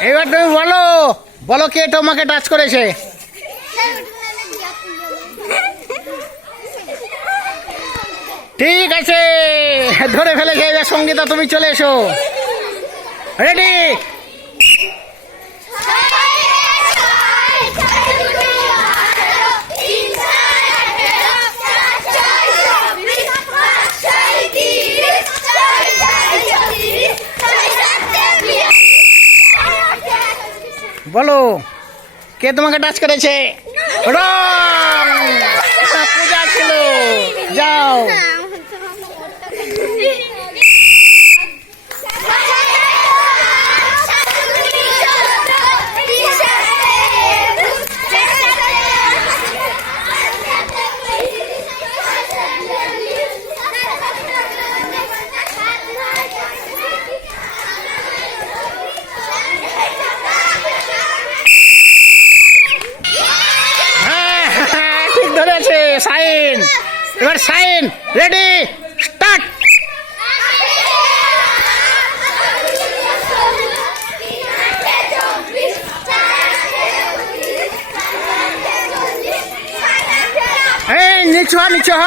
এবার তুমি বলো, বলো কে তোমাকে টাচ করেছে। ঠিক আছে, ধরে ফেলেছে। এবার সঙ্গীতা তুমি চলে এসো। রেডি? বলো কে তোমাকে টাচ করেছে। রং, পূজা ছিল। যাও। ধরেছে সাইন। এবার সাইন। Ready, start. এই নিচু হ, নিচু হ।